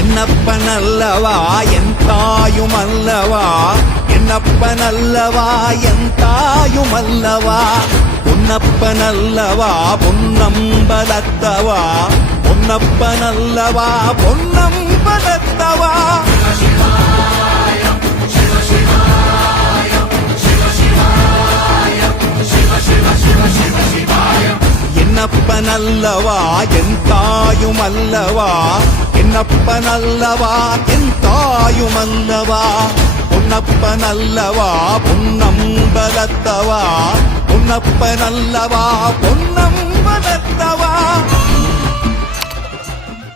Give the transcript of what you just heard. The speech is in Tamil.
என்னப்பனல்லவா என் தாயுமல்லவா, என்னப்பனல்லவா என் தாயுமல்லவா, பொன்னப்பனல்லவா பொன்னம்பலத்தவா, பொன்னப்பனல்லவா பொன்னம்பலத்தவா. என்னப்பனல்லவா என் தாயுமல்லவா, என்னப்பனல்லவா என் தாயுமல்லவா, பொன்னப்பனல்லவா பொன்னம்பலத்தவா, பொன்னப்பனல்லவா பொன்னம்பலத்தவா.